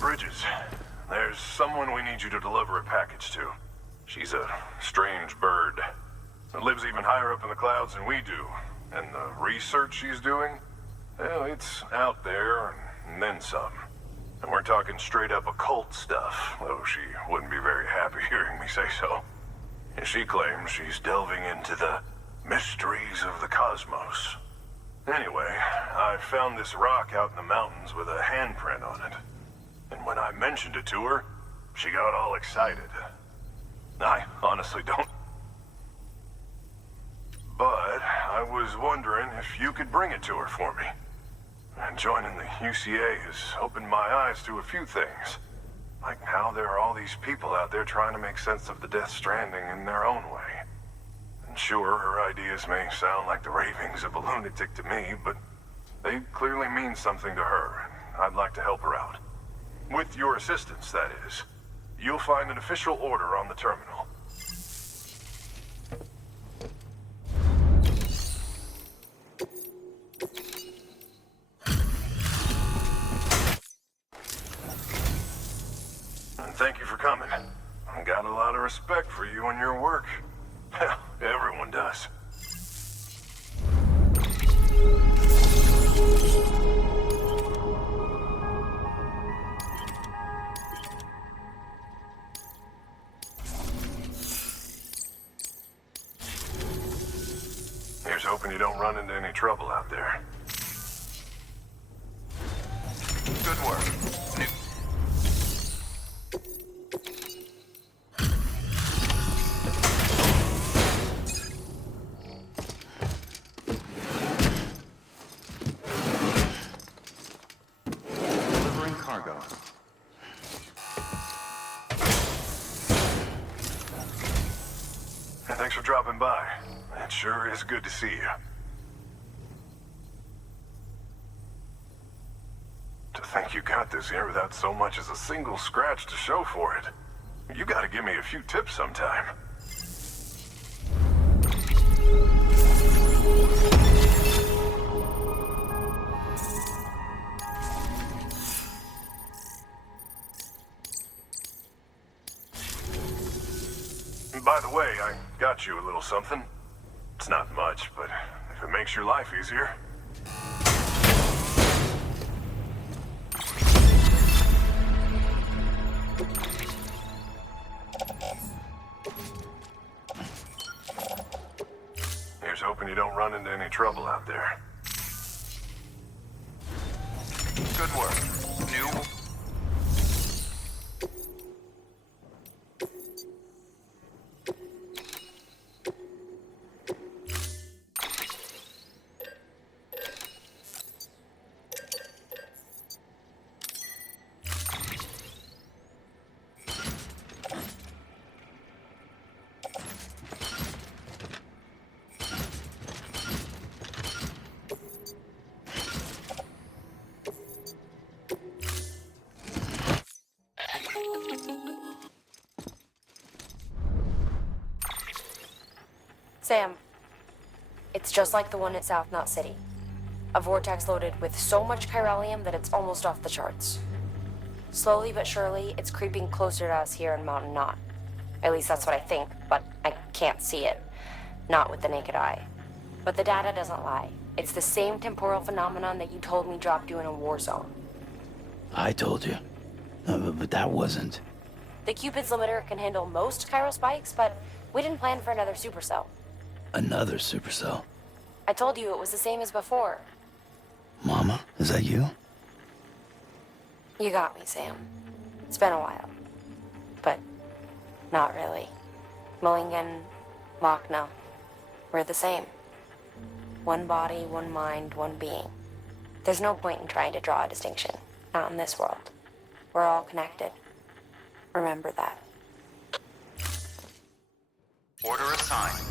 Bridges. There's someone we need you to deliver a package to. She's a strange bird. That lives even higher up in the clouds than we do. And the research she's doing, well, it's out there and then some. And we're talking straight up occult stuff, though she wouldn't be very happy hearing me say so. And she claims she's delving into the mysteries of the cosmos. Anyway, I found this rock out in the mountains with a handprint on it. And when I mentioned it to her, she got all excited. I honestly don't. But I was wondering if you could bring it to her for me. And joining the UCA has opened my eyes to a few things. Like how there are all these people out there trying to make sense of the Death Stranding in their own way. And sure, her ideas may sound like the ravings of a lunatic to me, but they clearly mean something to her, and I'd like to help her out. With your assistance, that is. You'll find an official order on the terminal. And thank you for coming. I got a lot of respect for you and your work. Hell, everyone does. Here's hoping you don't run into any trouble out there. Good work. Delivering cargo. Thanks for dropping by. It sure is good to see you. To think you got this here without so much as a single scratch to show for it. You gotta give me a few tips sometime. By the way, I got you a little something. It's not much, but if it makes your life easier. Here's hoping you don't run into any trouble out there. Good work. New. Sam, it's just like the one at South Knot City. A vortex loaded with so much chiralium that it's almost off the charts. Slowly but surely, it's creeping closer to us here in Mountain Knot. At least that's what I think, but I can't see it. Not with the naked eye. But the data doesn't lie. It's the same temporal phenomenon that you told me dropped you in a war zone. I told you. But that wasn't. The Cupid's limiter can handle most chiral spikes, but we didn't plan for another supercell. Another supercell. I told you it was the same as before. Mama, is that you? You got me, Sam. It's been a while. But not really. Mulligan, Lochna, we're the same. One body, one mind, one being. There's no point in trying to draw a distinction. Not in this world. We're all connected. Remember that. Order assigned.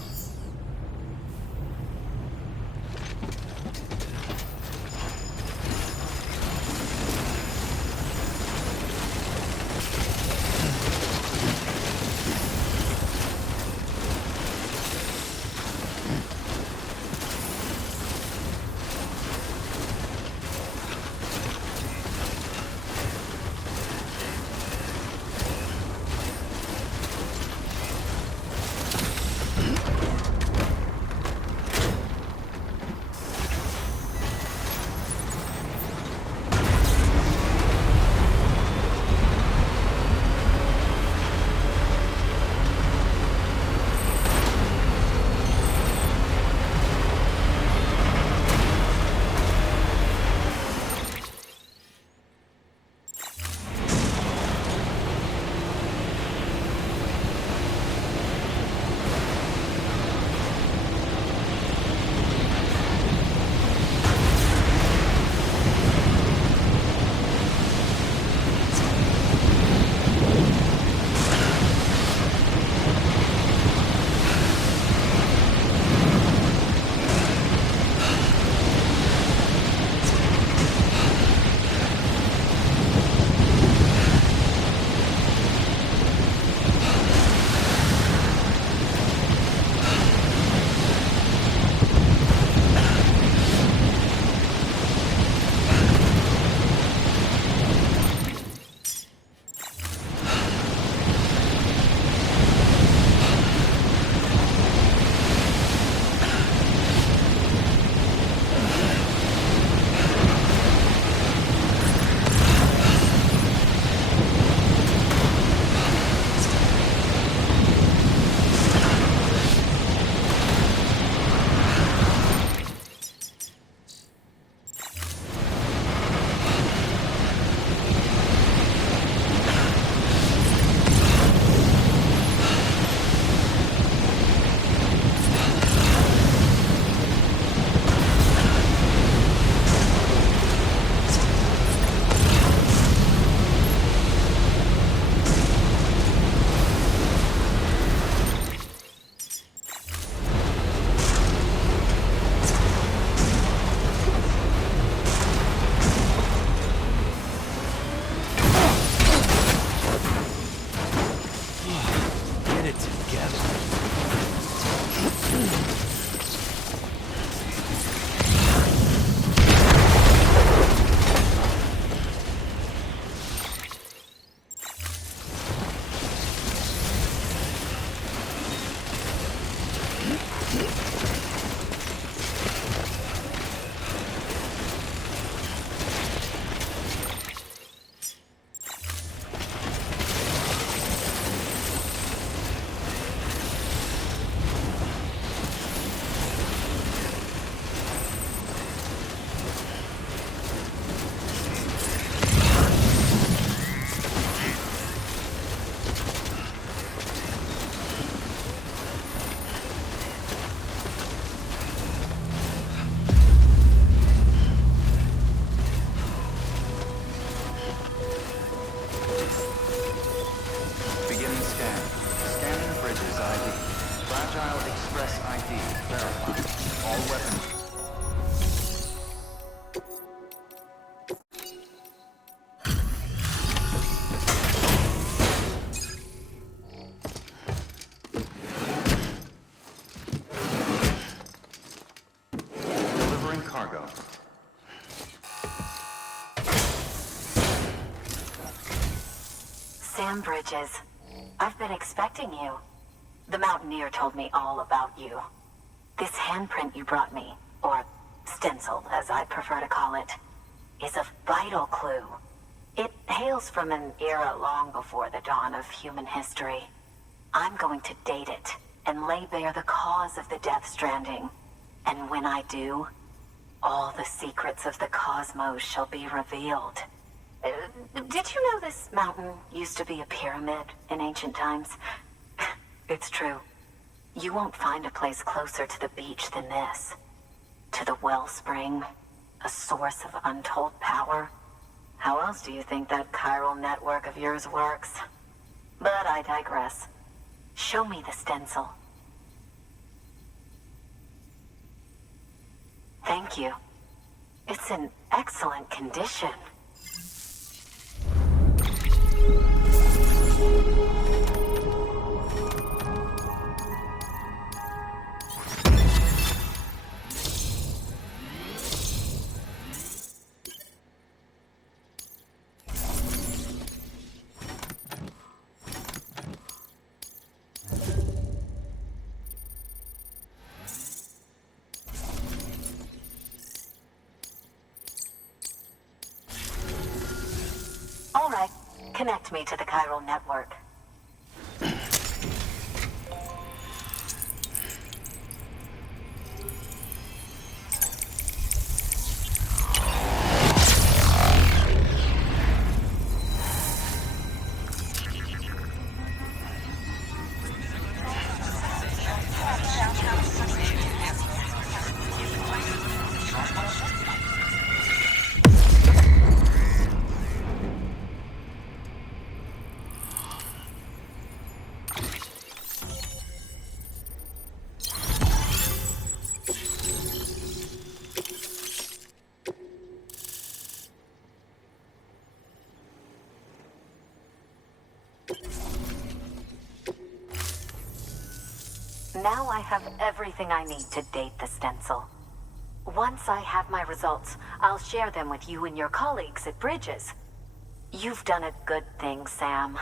Express ID verified. All weapons. Delivering cargo. Sam Bridges, I've been expecting you. The Mountaineer told me all about you. This handprint you brought me, or stencil as I prefer to call it, is a vital clue. It hails from an era long before the dawn of human history. I'm going to date it and lay bare the cause of the Death Stranding. And when I do, all the secrets of the cosmos shall be revealed. Did you know this mountain used to be a pyramid in ancient times? It's true. You won't find a place closer to the beach than this. To the wellspring, a source of untold power. How else do you think that chiral network of yours works? But I digress. Show me the stencil. Thank you. It's in excellent condition. All right, connect me to the chiral network. Now I have everything I need to date the stencil. Once I have my results, I'll share them with you and your colleagues at Bridges. You've done a good thing, Sam.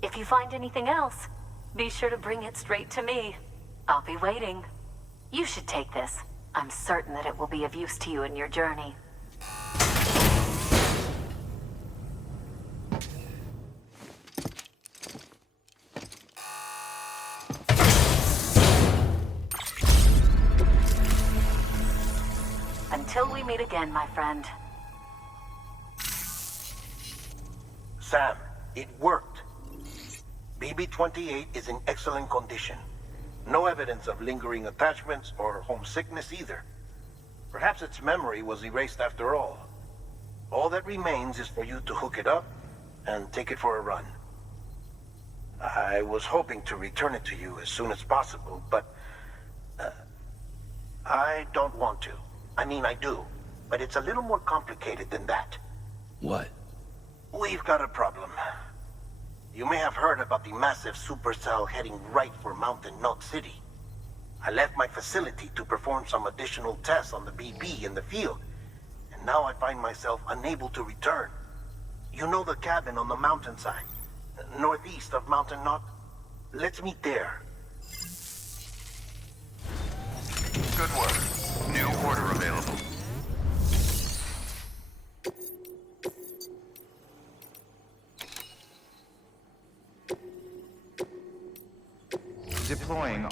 If you find anything else, be sure to bring it straight to me. I'll be waiting. You should take this. I'm certain that it will be of use to you in your journey. Until we meet again, my friend. Sam, it worked. BB-28 is in excellent condition. No evidence of lingering attachments or homesickness either. Perhaps its memory was erased after all. All that remains is for you to hook it up and take it for a run. I was hoping to return it to you as soon as possible, but I don't want to. I mean, I do, but it's a little more complicated than that. What? We've got a problem. You may have heard about the massive supercell heading right for Mountain Knot City. I left my facility to perform some additional tests on the BB in the field, and now I find myself unable to return. You know the cabin on the mountainside, northeast of Mountain Knot? Let's meet there. Good work. New order available. Deploying.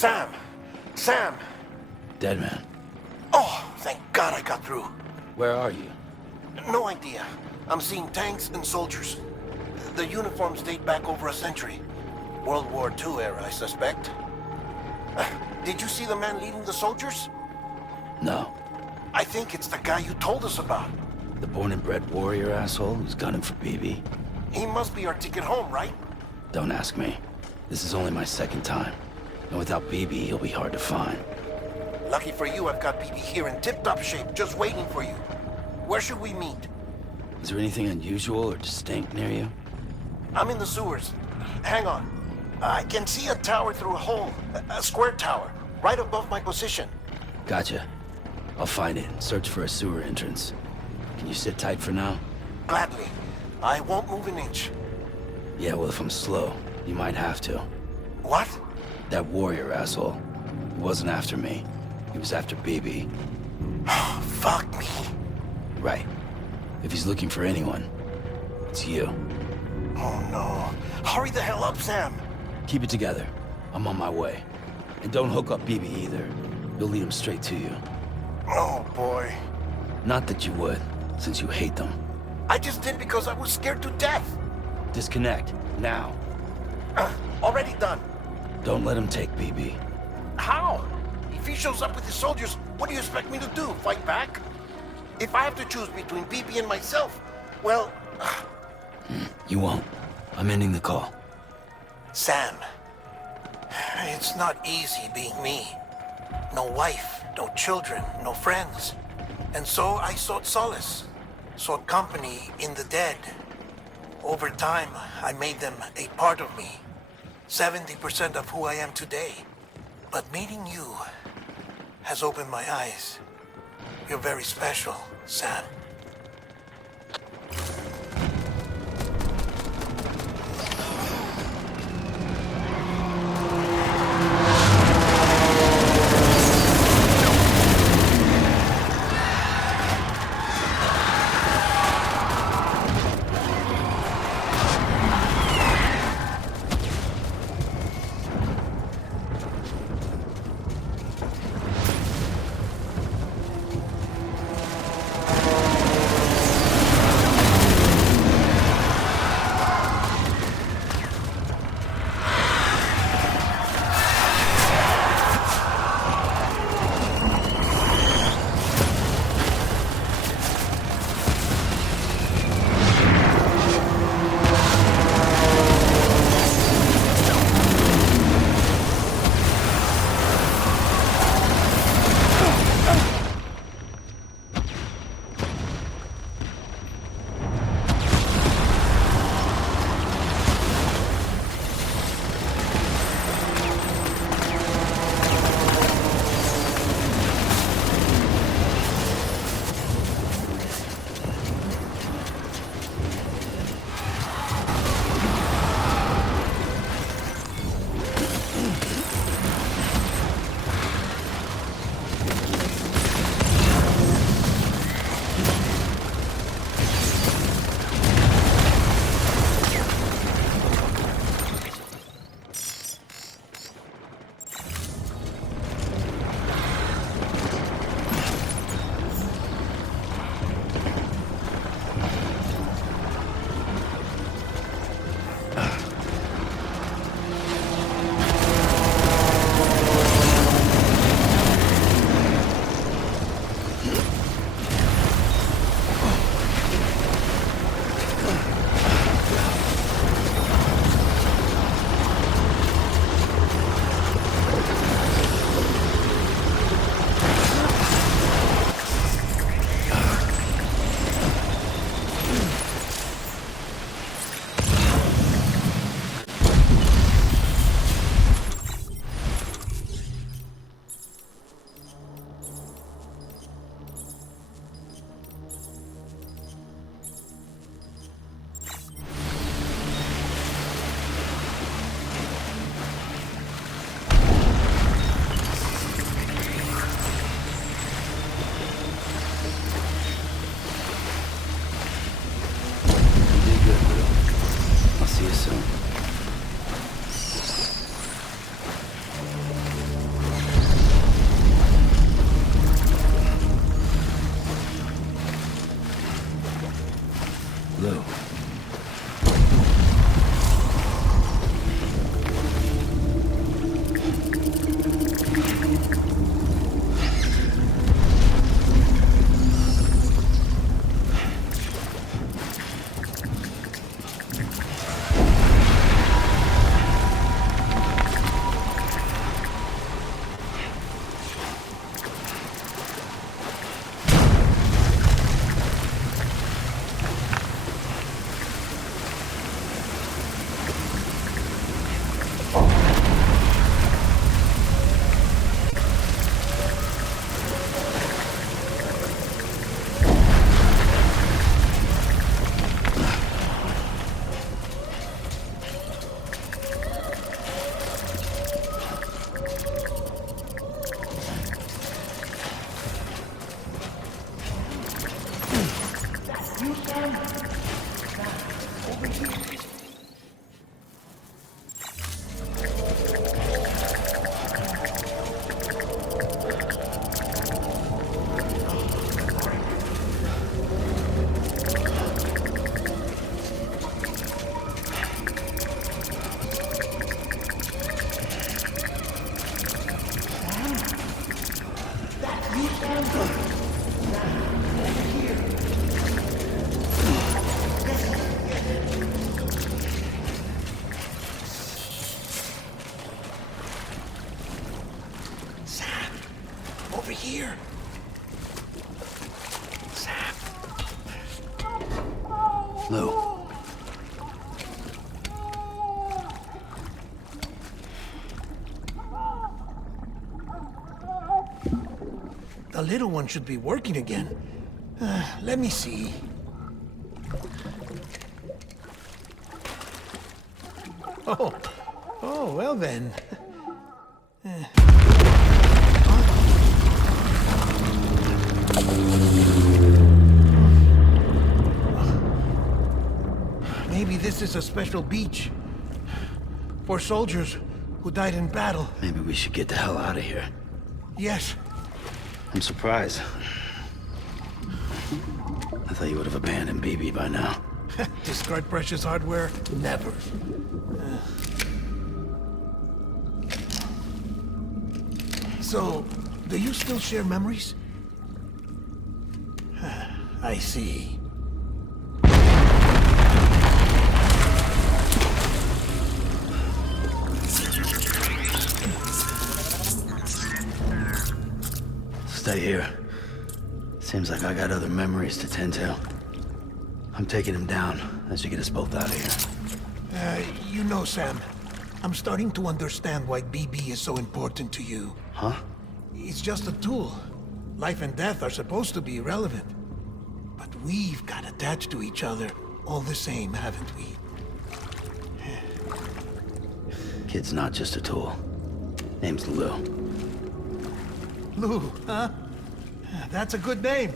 Sam! Sam! Dead man. Oh, thank God I got through. Where are you? No idea. I'm seeing tanks and soldiers. The uniforms date back over a century. World War II era, I suspect. Did you see the man leading the soldiers? No. I think it's the guy you told us about. The born and bred warrior asshole who's gunning for BB? He must be our ticket home, right? Don't ask me. This is only my second time. And without BB, he'll be hard to find. Lucky for you, I've got BB here in tip-top shape, just waiting for you. Where should we meet? Is there anything unusual or distinct near you? I'm in the sewers. Hang on. I can see a tower through a hole. A square tower, right above my position. Gotcha. I'll find it and search for a sewer entrance. Can you sit tight for now? Gladly. I won't move an inch. Yeah, well, if I'm slow, you might have to. What? That warrior asshole. He wasn't after me. He was after BB. Fuck me. Right. If he's looking for anyone, it's you. Oh no. Hurry the hell up, Sam. Keep it together. I'm on my way. And don't hook up BB either. You'll lead him straight to you. Oh boy. Not that you would, since you hate them. I just did because I was scared to death. Disconnect, now. Already done. Don't let him take BB. How? If he shows up with his soldiers, what do you expect me to do? Fight back? If I have to choose between BB and myself, well... You won't. I'm ending the call. Sam, it's not easy being me. No wife, no children, no friends. And so I sought solace, sought company in the dead. Over time, I made them a part of me, 70% of who I am today. But meeting you has opened my eyes. You're very special, Sam. here. Sam. Lou. The little one should be working again. Let me see. Oh, well then. Maybe this is a special beach for soldiers who died in battle. Maybe we should get the hell out of here. Yes. I'm surprised. I thought you would have abandoned BB by now. Discard precious hardware? Never. So, do you still share memories? I see. Stay here. Seems like I got other memories to tend to. I'm taking him down as you get us both out of here. You know, Sam, I'm starting to understand why BB is so important to you. Huh? It's just a tool. Life and death are supposed to be irrelevant. But we've got attached to each other all the same, haven't we? Kid's not just a tool. Name's Lou. Lou, huh? That's a good name.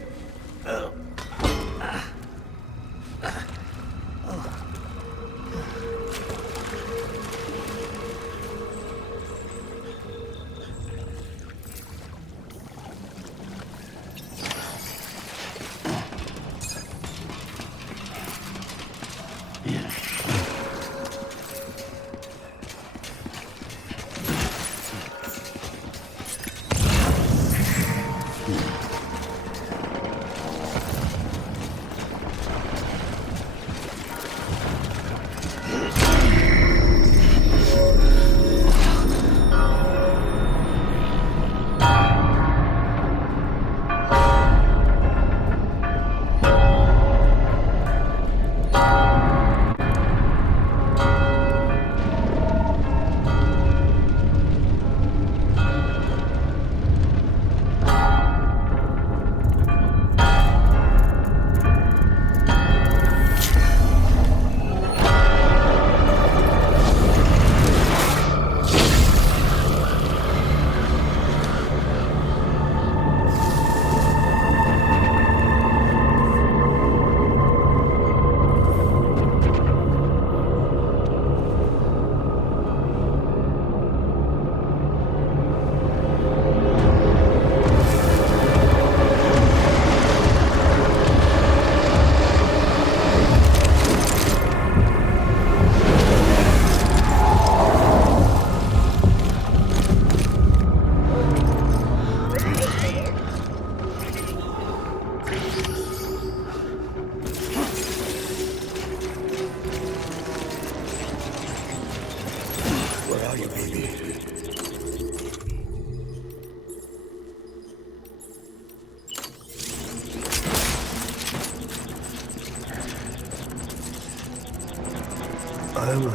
I was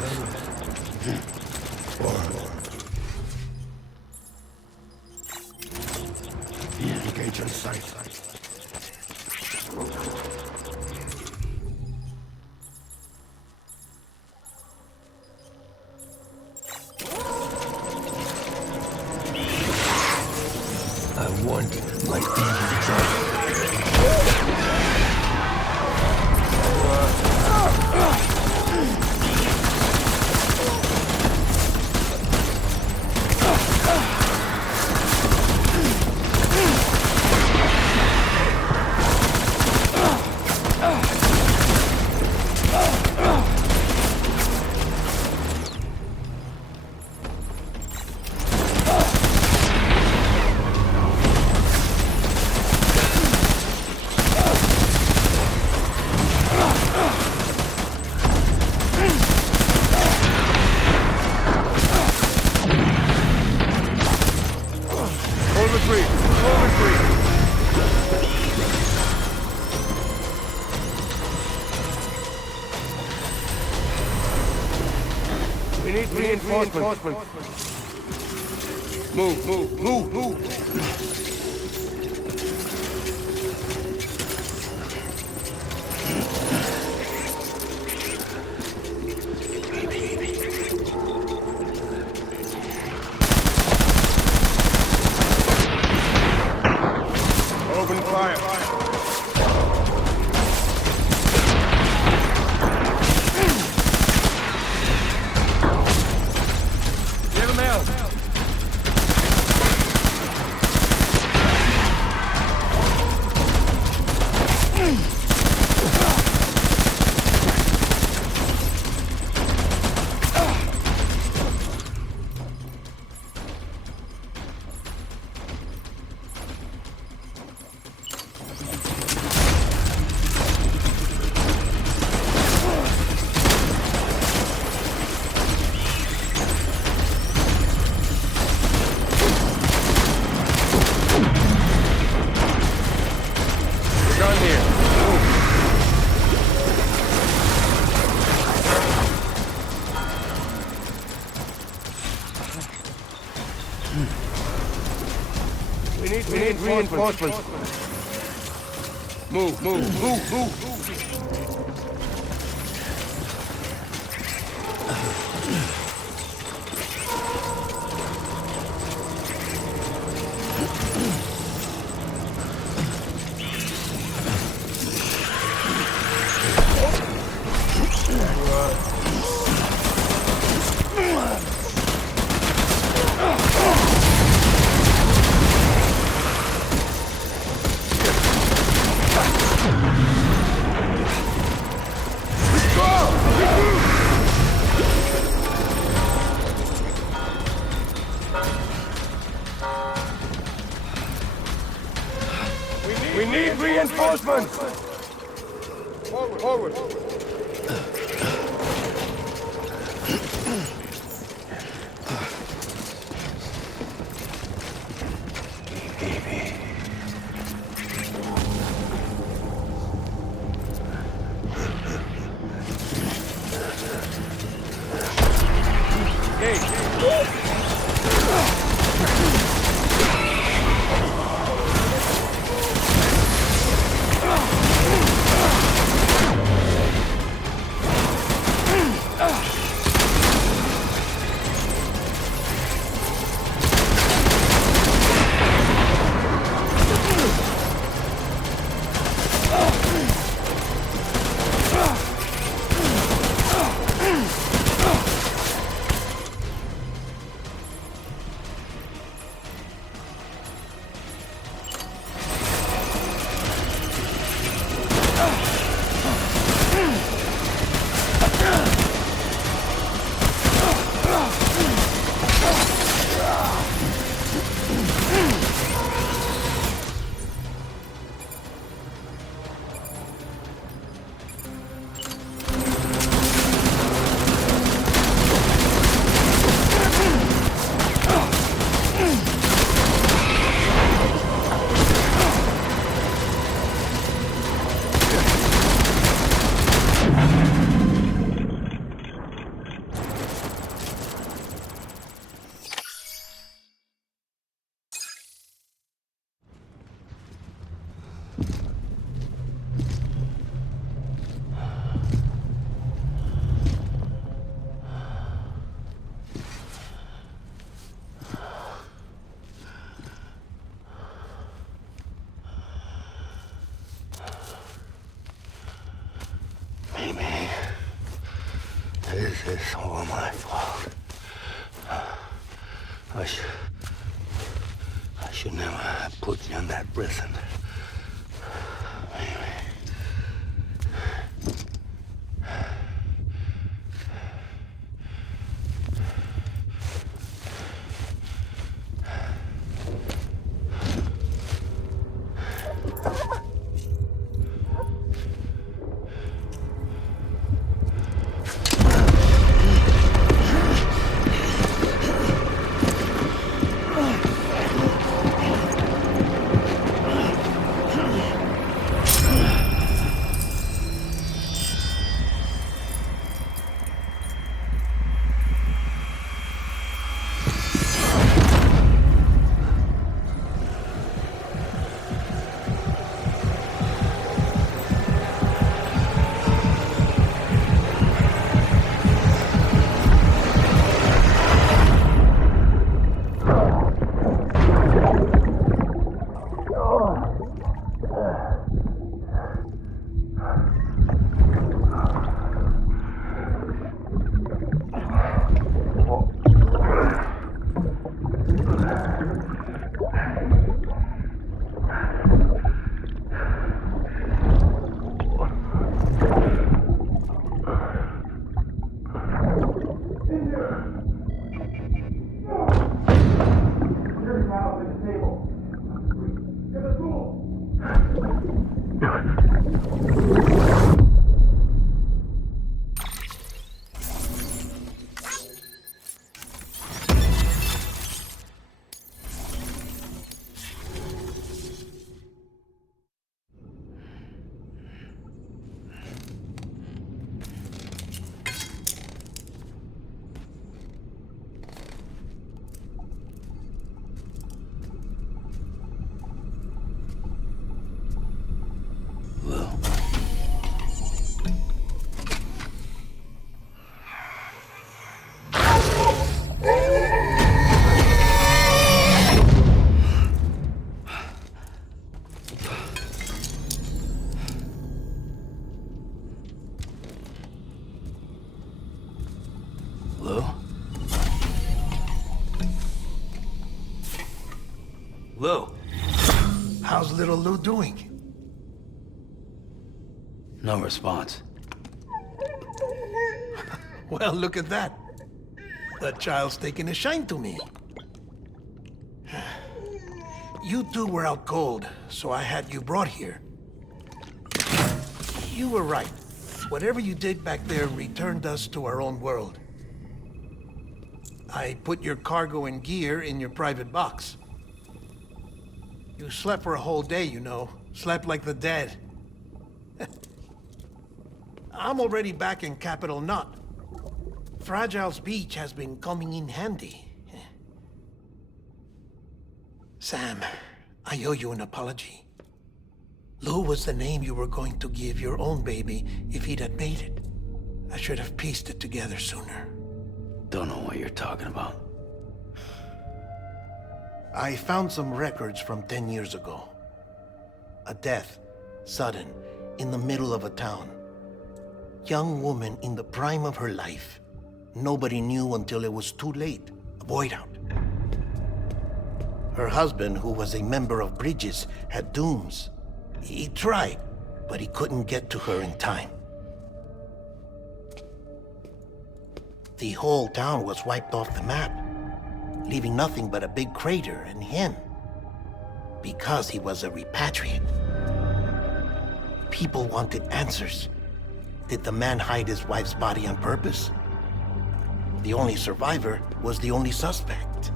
born. Engage in sight. I want my baby child. Hold retreat. We need reinforcement. Move. Open fire. Get him out. Gun here. We need reinforcements. Move. We need reinforcements. Forward. This is all my fault. I should never have put you in that prison. Lou? Lou? How's little Lou doing? No response. Well, look at that. The child's taking a shine to me. You two were out cold, so I had you brought here. You were right. Whatever you did back there returned us to our own world. I put your cargo and gear in your private box. You slept for a whole day, you know. Slept like the dead. I'm already back in Capital Knot. Fragile's beach has been coming in handy. Sam, I owe you an apology. Lou was the name you were going to give your own baby if he'd had made it. I should have pieced it together sooner. Don't know what you're talking about. I found some records from 10 years ago. A death, sudden, in the middle of a town. Young woman in the prime of her life. Nobody knew until it was too late. A void out. Her husband, who was a member of Bridges, had dooms. He tried, but he couldn't get to her in time. The whole town was wiped off the map, leaving nothing but a big crater and him. Because he was a repatriate. People wanted answers. Did the man hide his wife's body on purpose? The only survivor was the only suspect.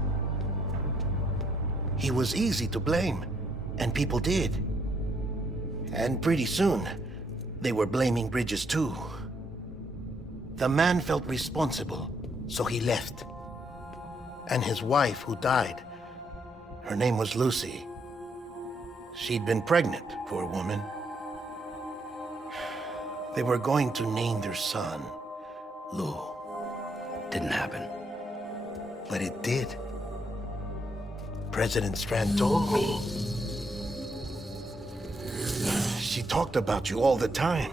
He was easy to blame, and people did. And pretty soon, they were blaming Bridges too. The man felt responsible, so he left. And his wife, who died, her name was Lucy. She'd been pregnant, poor woman. They were going to name their son Lou. Didn't happen. But it did. President Strand told me. She talked about you all the time.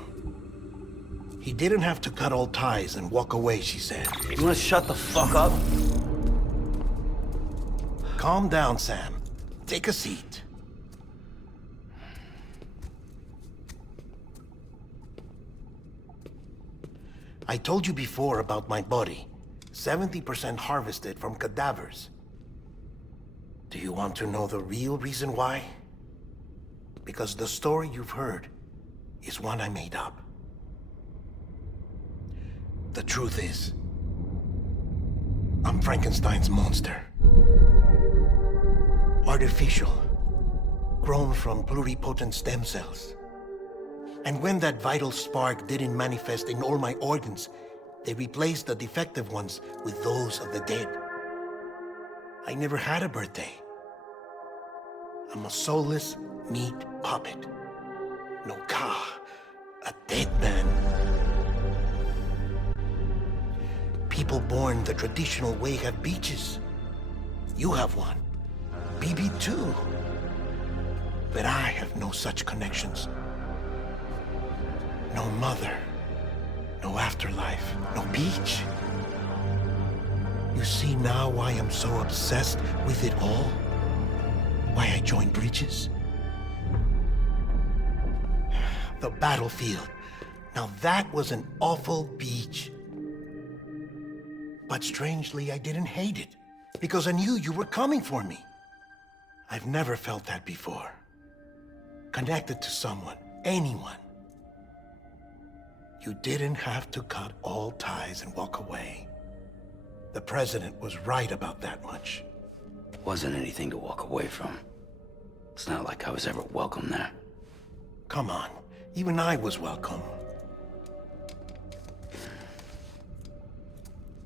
He didn't have to cut all ties and walk away, she said. You wanna shut the fuck up? Calm down, Sam. Take a seat. I told you before about my body. 70% harvested from cadavers. Do you want to know the real reason why? Because the story you've heard is one I made up. The truth is, I'm Frankenstein's monster. Artificial, grown from pluripotent stem cells. And when that vital spark didn't manifest in all my organs, they replaced the defective ones with those of the dead. I never had a birthday. I'm a soulless meat puppet. No car, a dead man. People born the traditional way have beaches. You have one. BB too. But I have no such connections. No mother. No afterlife. No beach. You see now why I'm so obsessed with it all? Why I joined Bridges? The battlefield. Now that was an awful beach. But strangely, I didn't hate it, because I knew you were coming for me. I've never felt that before. Connected to someone, anyone. You didn't have to cut all ties and walk away. The president was right about that much. Wasn't anything to walk away from. It's not like I was ever welcome there. Come on, even I was welcome.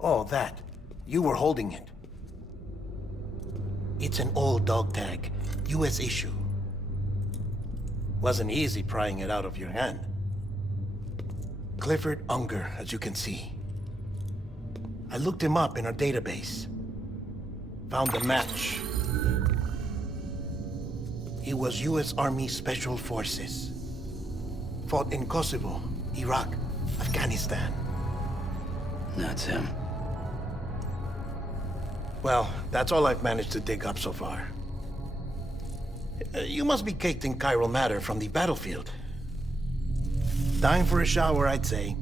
Oh, that. You were holding it. It's an old dog tag, US issue. Wasn't easy prying it out of your hand. Clifford Unger, as you can see. I looked him up in our database. Found a match. He was US Army Special Forces. Fought in Kosovo, Iraq, Afghanistan. That's him. Well, that's all I've managed to dig up so far. You must be caked in chiral matter from the battlefield. Time for a shower, I'd say.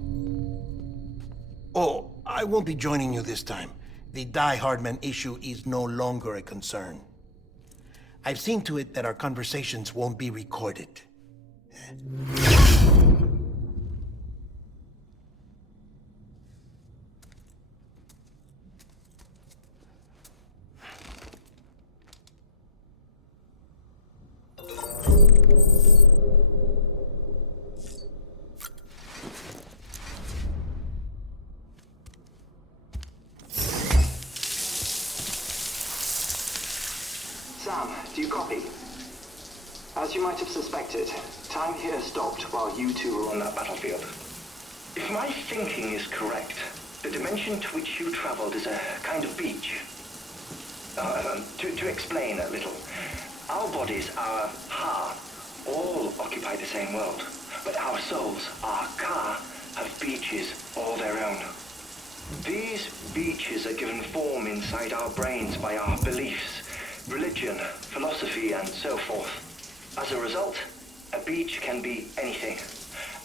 Oh, I won't be joining you this time. The Die Hardman issue is no longer a concern. I've seen to it that our conversations won't be recorded. Sam, do you copy? As you might have suspected, time here stopped while you two were on that battlefield. If my thinking is correct, the dimension to which you traveled is a kind of beach. To explain a little, our bodies, our ha, all occupy the same world, but our souls, our ka, have beaches all their own. These beaches are given form inside our brains by our beliefs, religion, philosophy, and so forth. As a result, a beach can be anything,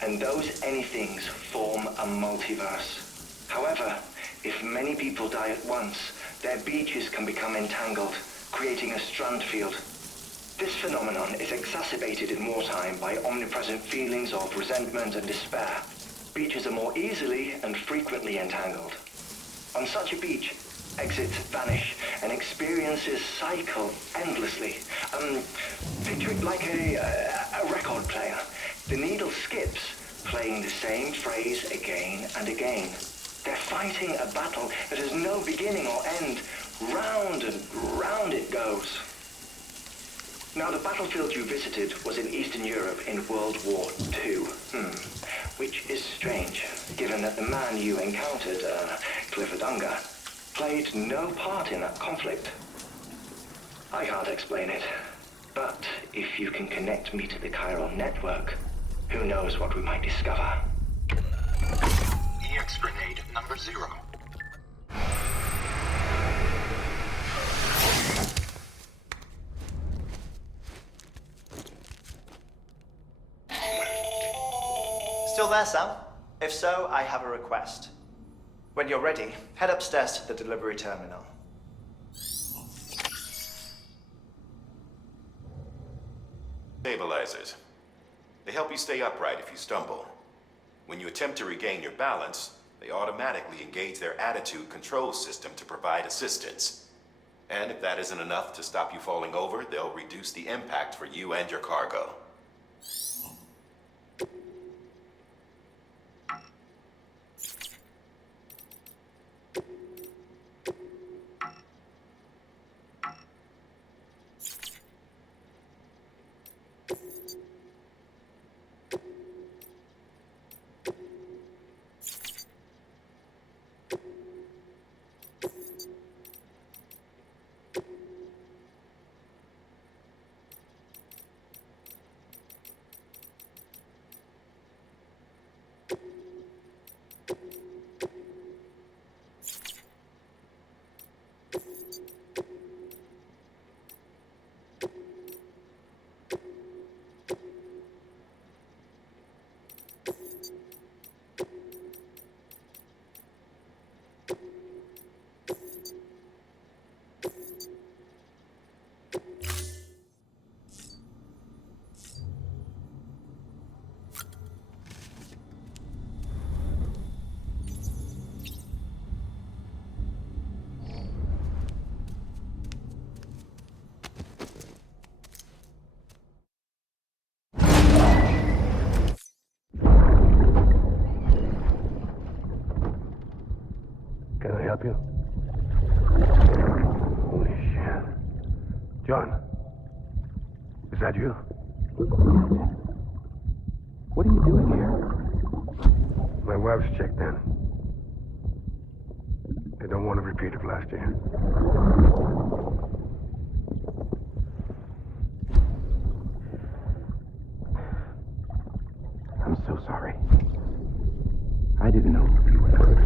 and those anythings form a multiverse. However, if many people die at once, their beaches can become entangled, creating a strand field. This phenomenon is exacerbated in wartime by omnipresent feelings of resentment and despair. Beaches are more easily and frequently entangled. On such a beach, exits vanish and experiences cycle endlessly. Picture it like a record player. The needle skips, playing the same phrase again and again. They're fighting a battle that has no beginning or end. Round and round it goes. Now, the battlefield you visited was in Eastern Europe in World War II. Which is strange, given that the man you encountered, Clifford Unger, played no part in that conflict. I can't explain it, but if you can connect me to the chiral network, who knows what we might discover. EX grenade number 0. Still there, Sam? If so, I have a request. When you're ready, head upstairs to the delivery terminal. Stabilizers. They help you stay upright if you stumble. When you attempt to regain your balance, they automatically engage their attitude control system to provide assistance. And if that isn't enough to stop you falling over, they'll reduce the impact for you and your cargo. help you? Holy shit. John. Is that you? What are you doing here? My wife's checked in. They don't want a repeat of last year. I'm so sorry. I didn't know you were hurt.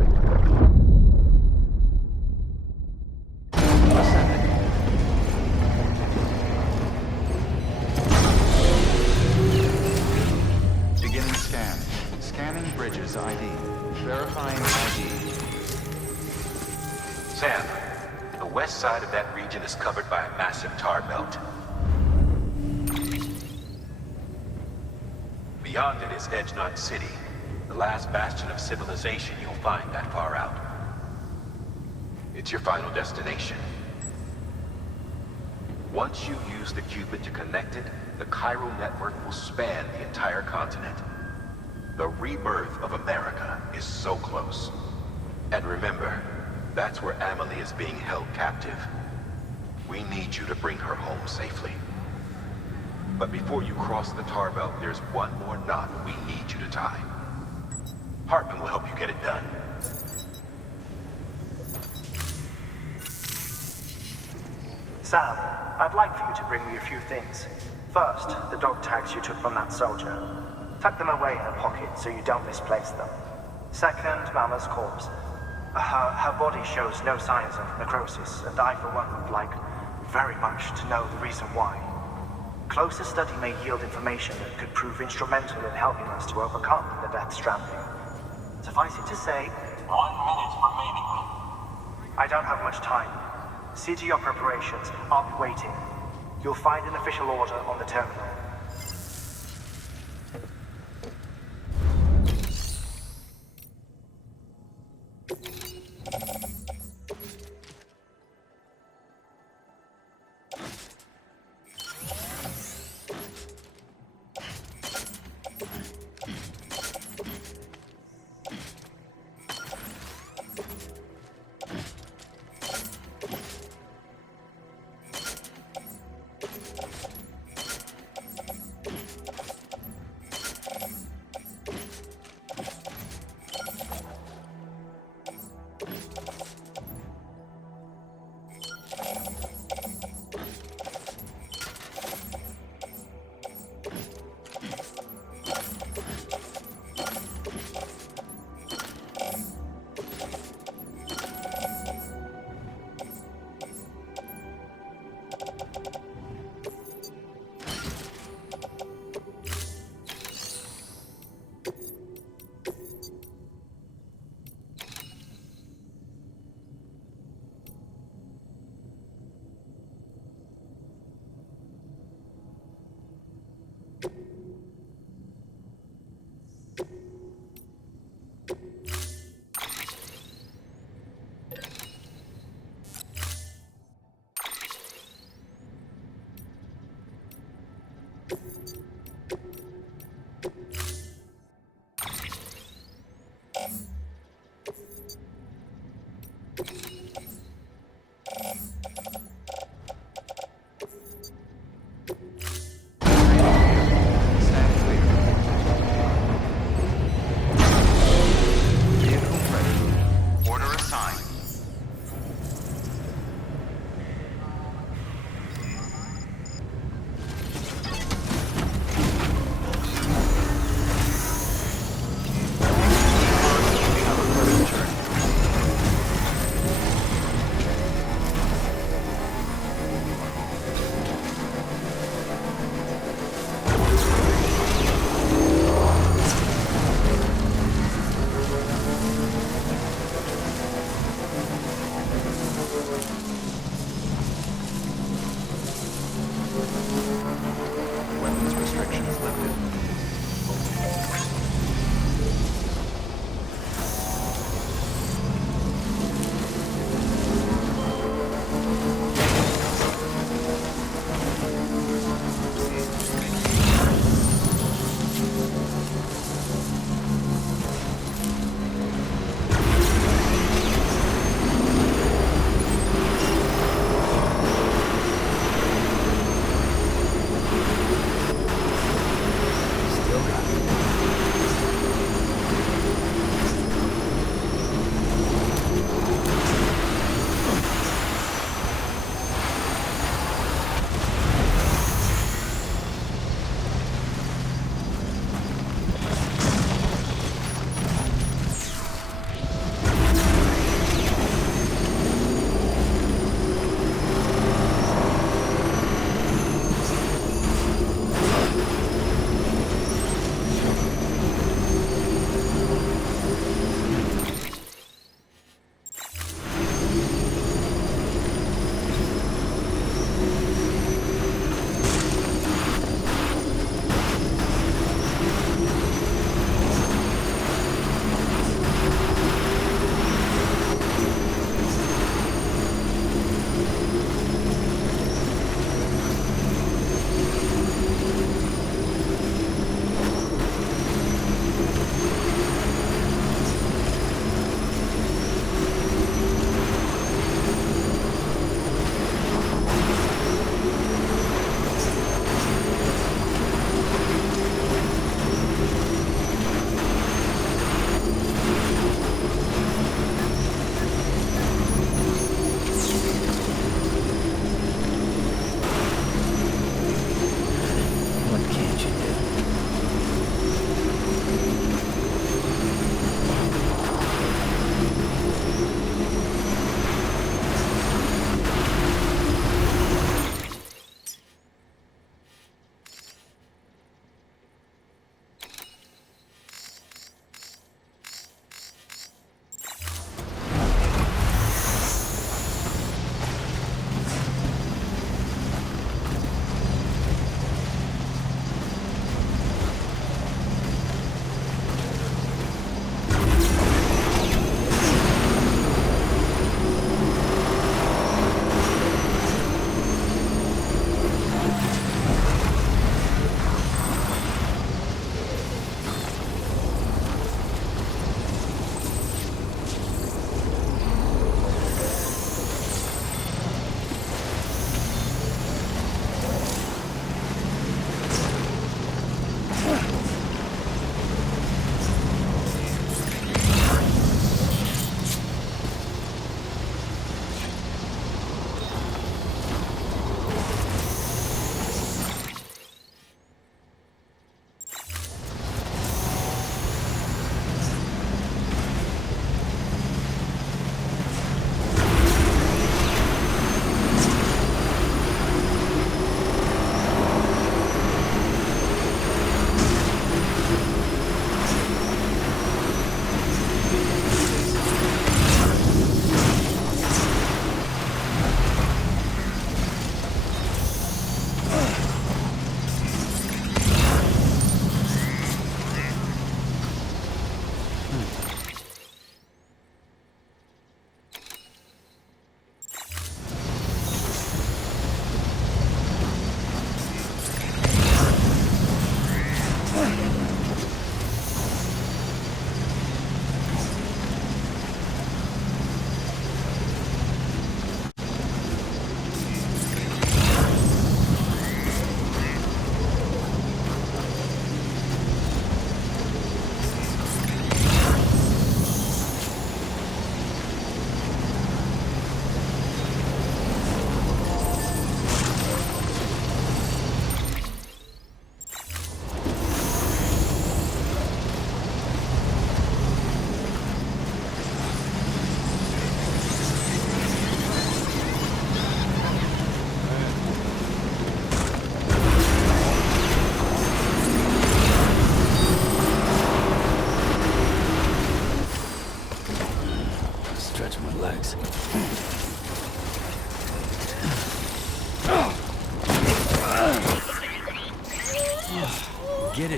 Beginning scan. Scanning bridges ID. Verifying ID. Sam, the west side of that region is covered by a massive tar belt. Beyond it is Edgenot City, the last bastion of civilization you'll find that far out. It's your final destination. Once you use the qubit to connect it, the chiral network will span the entire continent. The rebirth of America is so close. And remember, that's where Amelie is being held captive. We need you to bring her home safely. But before you cross the tar belt, there's one more knot we need you to tie. Hartman will help you get it done. Sam, I'd like for you to bring me a few things. First, the dog tags you took from that soldier. Tuck them away in a pocket so you don't misplace them. Second, Mama's corpse. Her body shows no signs of necrosis, and I, for one, would like very much to know the reason why. Closer study may yield information that could prove instrumental in helping us to overcome the Death Stranding. Suffice it to say, 1 minute remaining. I don't have much time. See to your preparations. I'll be waiting. You'll find an official order on the terminal.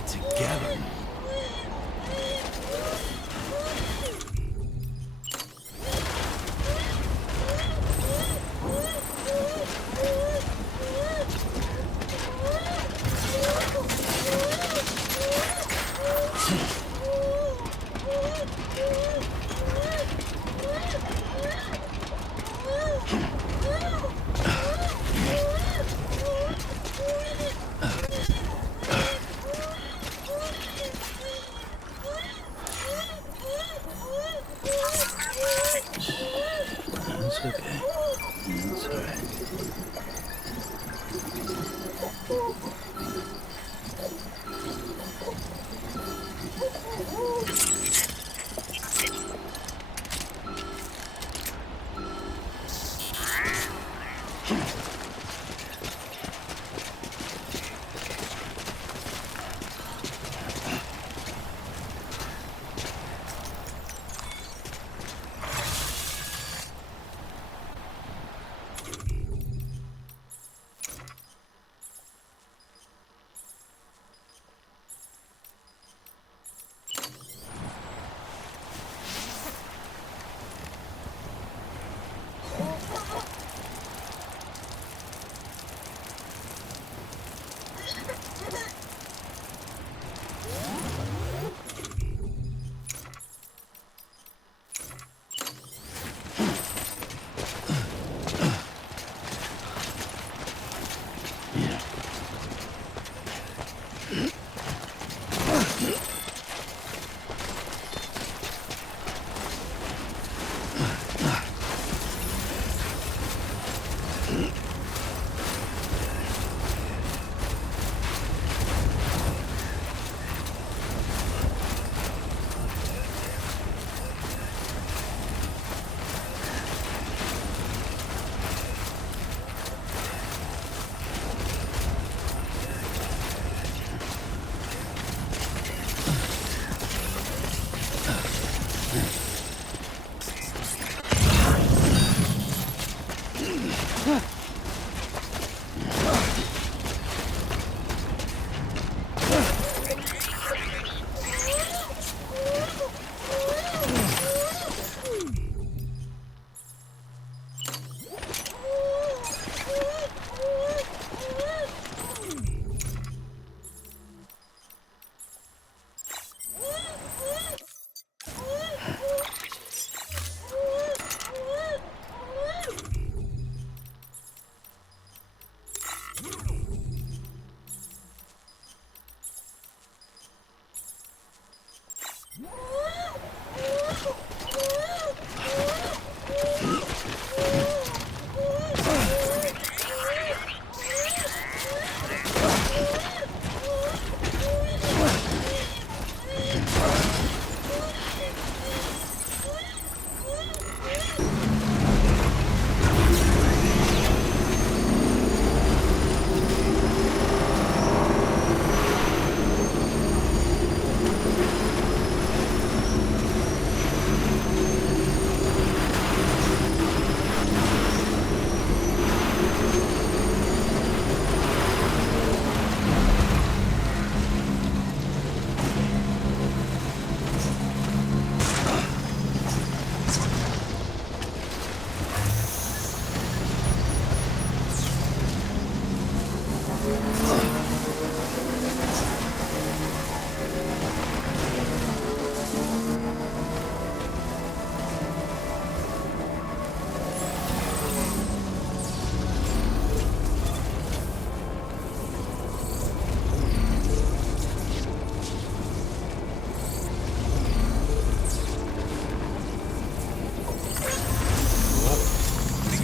it together. It's okay. It's all right.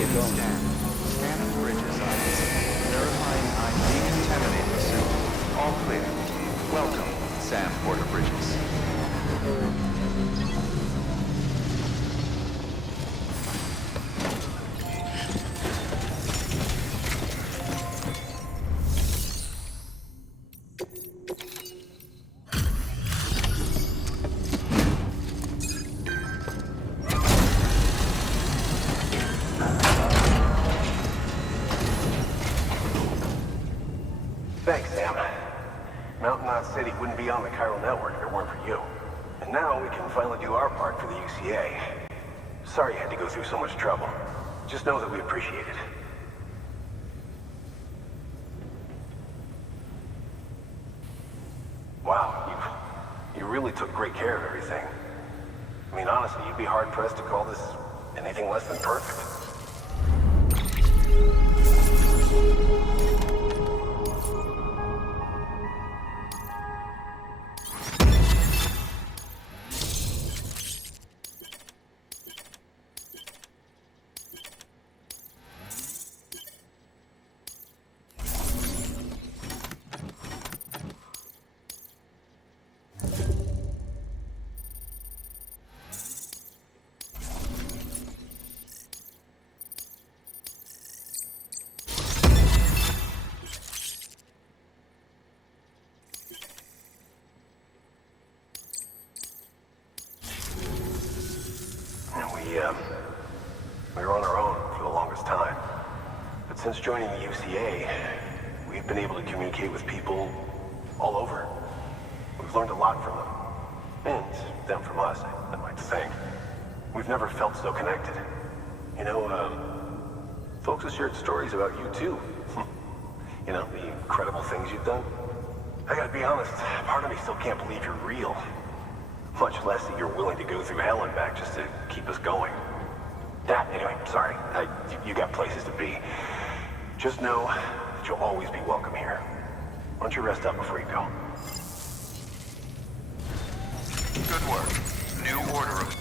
Scanning bridges ID. Verifying ID contaminated suit. All clear. Welcome, Sam Porter Bridges. Thanks, Sam. Mountain not City wouldn't be on the chiral network if it weren't for you. And now we can finally do our part for the UCA. Sorry you had to go through so much trouble. Just know that we appreciate it. Wow, you really took great care of everything. I mean, honestly, you'd be hard-pressed to call this anything less than perfect. We were on our own for the longest time. But since joining the UCA, we've been able to communicate with people all over. We've learned a lot from them. And them from us, I'd like to think. We've never felt so connected. You know, folks have shared stories about you too. You know, the incredible things you've done. I gotta be honest, part of me still can't believe you're real. Much less that you're willing to go through hell and back just to keep us going. Yeah, anyway, sorry. You got places to be. Just know that you'll always be welcome here. Why don't you rest up before you go? Good work. New order of